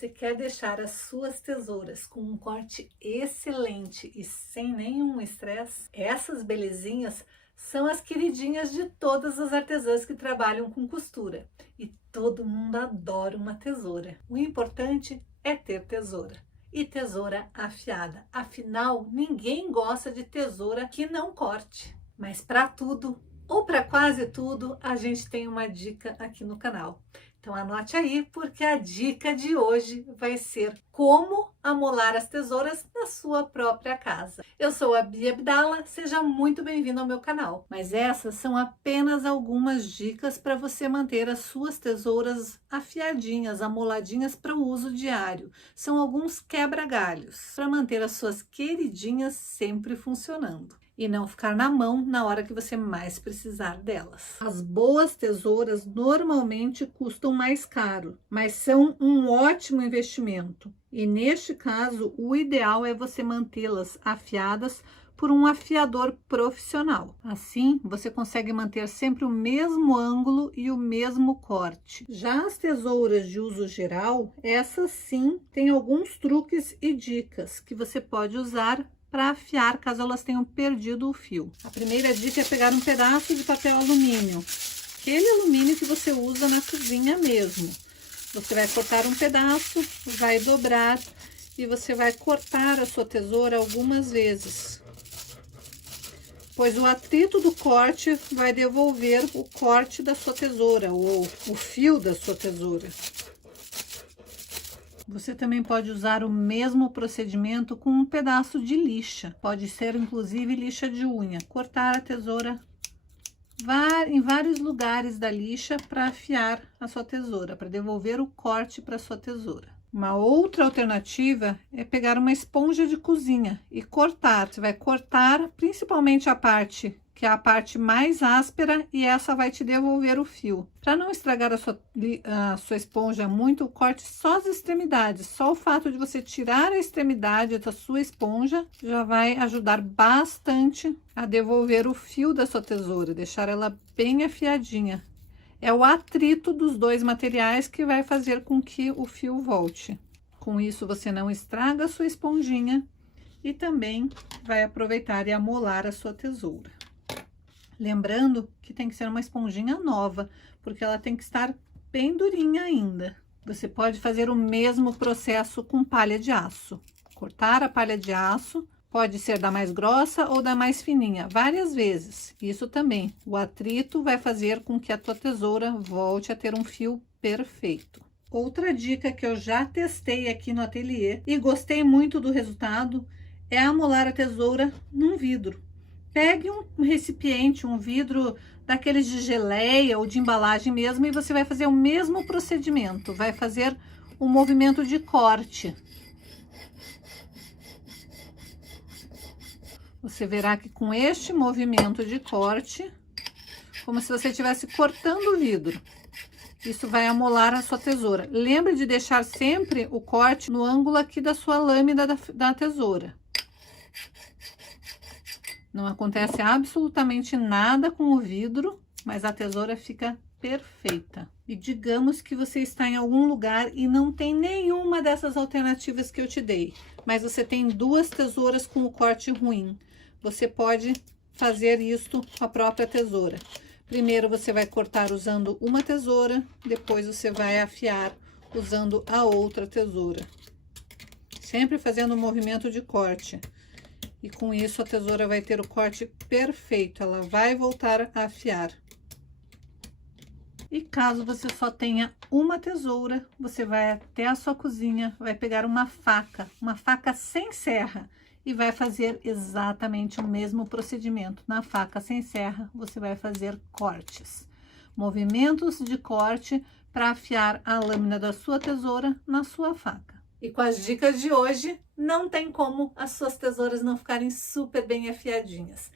você quer deixar as suas tesouras com um corte excelente e sem nenhum estresse, essas belezinhas são as queridinhas de todas as artesãs que trabalham com costura. E todo mundo adora uma tesoura. O importante é ter tesoura. E tesoura afiada. Afinal, ninguém gosta de tesoura que não corte. Mas para tudo, ou para quase tudo, a gente tem uma dica aqui no canal. Então anote aí, porque a dica de hoje vai ser como amolar as tesouras na sua própria casa. Eu sou a Bia Abdala, seja muito bem-vindo ao meu canal. Mas essas são apenas algumas dicas para você manter as suas tesouras afiadinhas, amoladinhas para o uso diário. São alguns quebra-galhos para manter as suas queridinhas sempre funcionando e não ficar na mão na hora que você mais precisar delas. As boas tesouras normalmente custam mais caro, mas são um ótimo investimento. E neste caso, o ideal é você mantê-las afiadas por um afiador profissional. Assim, você consegue manter sempre o mesmo ângulo e o mesmo corte. Já as tesouras de uso geral, essas sim têm alguns truques e dicas que você pode usar para afiar caso elas tenham perdido o fio. A primeira dica é pegar um pedaço de papel alumínio, aquele alumínio que você usa na cozinha mesmo. Você vai cortar um pedaço, vai dobrar e você vai cortar a sua tesoura algumas vezes, pois o atrito do corte vai devolver o corte da sua tesoura ou o fio da sua tesoura. Você também pode usar o mesmo procedimento com um pedaço de lixa. Pode ser inclusive lixa de unha. Cortar a tesoura em vários lugares da lixa para afiar a sua tesoura, para devolver o corte para a sua tesoura. Uma outra alternativa é pegar uma esponja de cozinha e cortar. Você vai cortar principalmente a parte que é a parte mais áspera, e essa vai te devolver o fio. Para não estragar a sua esponja muito, corte só as extremidades. Só o fato de você tirar a extremidade da sua esponja já vai ajudar bastante a devolver o fio da sua tesoura, deixar ela bem afiadinha. É o atrito dos dois materiais que vai fazer com que o fio volte. Com isso, você não estraga a sua esponjinha e também vai aproveitar e amolar a sua tesoura. Lembrando que tem que ser uma esponjinha nova, porque ela tem que estar bem durinha ainda. Você pode fazer o mesmo processo com palha de aço. Cortar a palha de aço, pode ser da mais grossa ou da mais fininha, várias vezes. Isso também, o atrito vai fazer com que a tua tesoura volte a ter um fio perfeito. Outra dica que eu já testei aqui no ateliê e gostei muito do resultado é amolar a tesoura num vidro. Pegue um recipiente, um vidro daqueles de geleia ou de embalagem mesmo, e você vai fazer o mesmo procedimento. Vai fazer um movimento de corte. Você verá que com este movimento de corte, como se você estivesse cortando o vidro, isso vai amolar a sua tesoura. Lembre de deixar sempre o corte no ângulo aqui da sua lâmina da tesoura. Não acontece absolutamente nada com o vidro, mas a tesoura fica perfeita. E digamos que você está em algum lugar e não tem nenhuma dessas alternativas que eu te dei, mas você tem duas tesouras com o corte ruim. Você pode fazer isto com a própria tesoura. Primeiro você vai cortar usando uma tesoura, depois você vai afiar usando a outra tesoura. Sempre fazendo um movimento de corte. E com isso a tesoura vai ter o corte perfeito, ela vai voltar a afiar. E caso você só tenha uma tesoura, você vai até a sua cozinha, vai pegar uma faca sem serra, e vai fazer exatamente o mesmo procedimento. Na faca sem serra, você vai fazer cortes. Movimentos de corte para afiar a lâmina da sua tesoura na sua faca. E com as dicas de hoje, não tem como as suas tesouras não ficarem super bem afiadinhas.